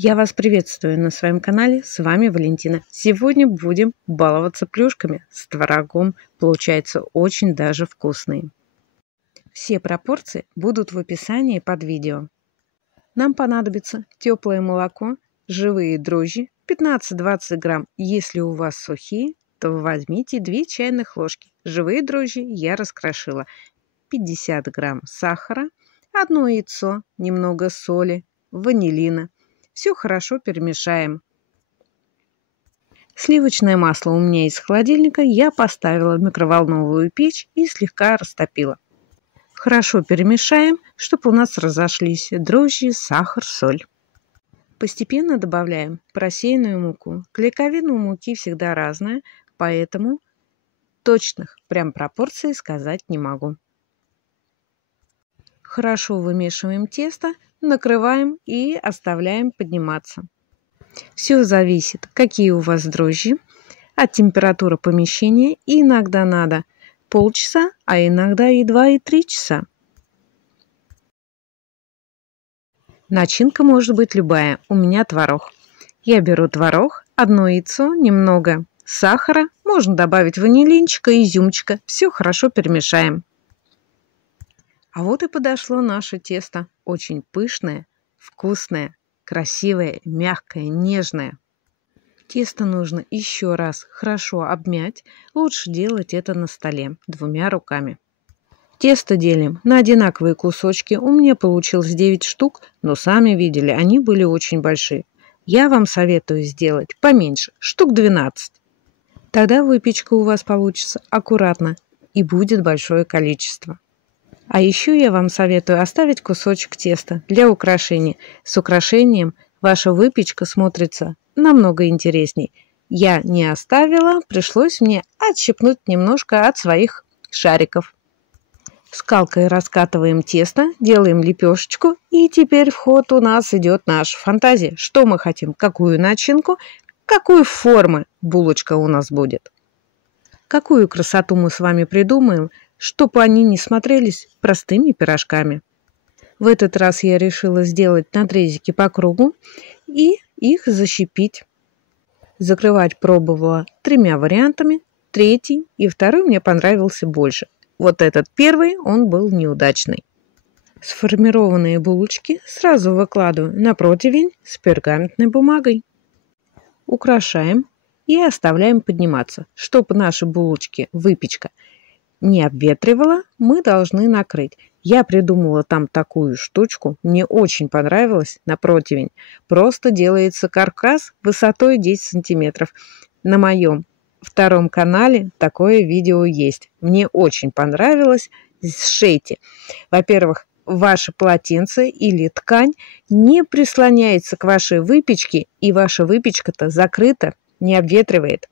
Я вас приветствую на своем канале, с вами Валентина. Сегодня будем баловаться плюшками с творогом, получается очень даже вкусные. Все пропорции будут в описании под видео. Нам понадобится теплое молоко, живые дрожжи, 15-20 грамм. Если у вас сухие, то возьмите 2 чайных ложки. Живые дрожжи я раскрошила. 50 грамм сахара, 1 яйцо, немного соли, ванилина. Все хорошо перемешаем. Сливочное масло у меня из холодильника я поставила в микроволновую печь и слегка растопила. Хорошо перемешаем, чтобы у нас разошлись дрожжи, сахар, соль. Постепенно добавляем просеянную муку. Клейковина у муки всегда разная, поэтому точных прям пропорций сказать не могу. Хорошо вымешиваем тесто, накрываем и оставляем подниматься. Все зависит, какие у вас дрожжи, от температуры помещения. Иногда надо полчаса, а иногда и 2, и 3 часа. Начинка может быть любая. У меня творог. Я беру творог, 1 яйцо, немного сахара, можно добавить ванилинчика, изюмчика. Все хорошо перемешаем. А вот и подошло наше тесто. Очень пышное, вкусное, красивое, мягкое, нежное. Тесто нужно еще раз хорошо обмять. Лучше делать это на столе 2 руками. Тесто делим на одинаковые кусочки. У меня получилось 9 штук, но сами видели, они были очень большие. Я вам советую сделать поменьше, штук 12. Тогда выпечка у вас получится аккуратно и будет большое количество. А еще я вам советую оставить кусочек теста для украшения. С украшением ваша выпечка смотрится намного интересней. Я не оставила, пришлось мне отщипнуть немножко от своих шариков. Скалкой раскатываем тесто, делаем лепешечку, и теперь в ход у нас идет наша фантазия. Что мы хотим, какую начинку, какой формы булочка у нас будет. Какую красоту мы с вами придумаем, чтобы они не смотрелись простыми пирожками. В этот раз я решила сделать надрезики по кругу и их защипить. Закрывать пробовала 3 вариантами, 3 и 2 мне понравился больше. Вот этот первый, он был неудачный. Сформированные булочки сразу выкладываю на противень с пергаментной бумагой. Украшаем и оставляем подниматься. Чтобы наши булочки, выпечка, не обветривала, мы должны накрыть. Я придумала там такую штучку, мне очень понравилось на противень. Просто делается каркас высотой 10 сантиметров. На моем 2 канале такое видео есть. Мне очень понравилось. Сшейте. Во-первых, ваше полотенце или ткань не прислоняется к вашей выпечке, и ваша выпечка-то закрыта, не обветривает.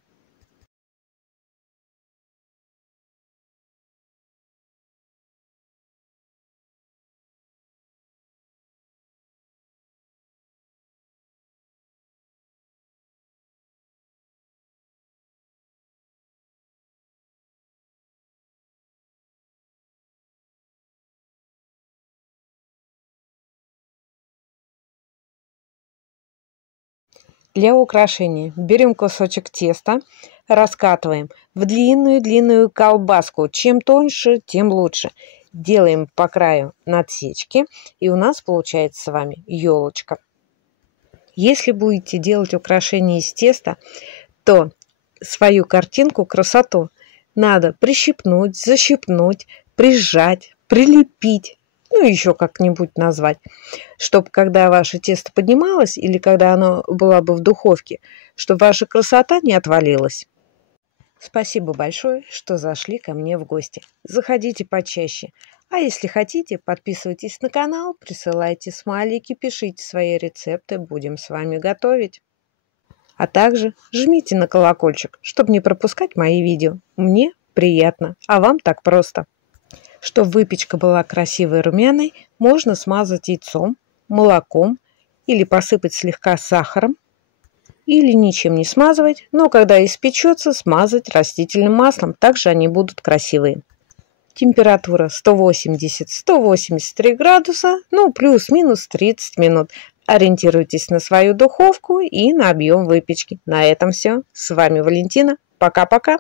Для украшения берем кусочек теста, раскатываем в длинную-длинную колбаску. Чем тоньше, тем лучше. Делаем по краю надсечки, и у нас получается с вами елочка. Если будете делать украшения из теста, то свою картинку, красоту надо прищипнуть, защипнуть, прижать, прилепить. Ну, еще как-нибудь назвать, чтобы когда ваше тесто поднималось или когда оно было бы в духовке, чтобы ваша красота не отвалилась. Спасибо большое, что зашли ко мне в гости. Заходите почаще. А если хотите, подписывайтесь на канал, присылайте смайлики, пишите свои рецепты, будем с вами готовить. А также жмите на колокольчик, чтобы не пропускать мои видео. Мне приятно, а вам так просто. Чтобы выпечка была красивой и румяной, можно смазать яйцом, молоком или посыпать слегка сахаром, или ничем не смазывать, но когда испечется, смазать растительным маслом, также они будут красивые. Температура 180-183 градуса, ну плюс-минус 30 минут. Ориентируйтесь на свою духовку и на объем выпечки. На этом все. С вами Валентина. Пока-пока.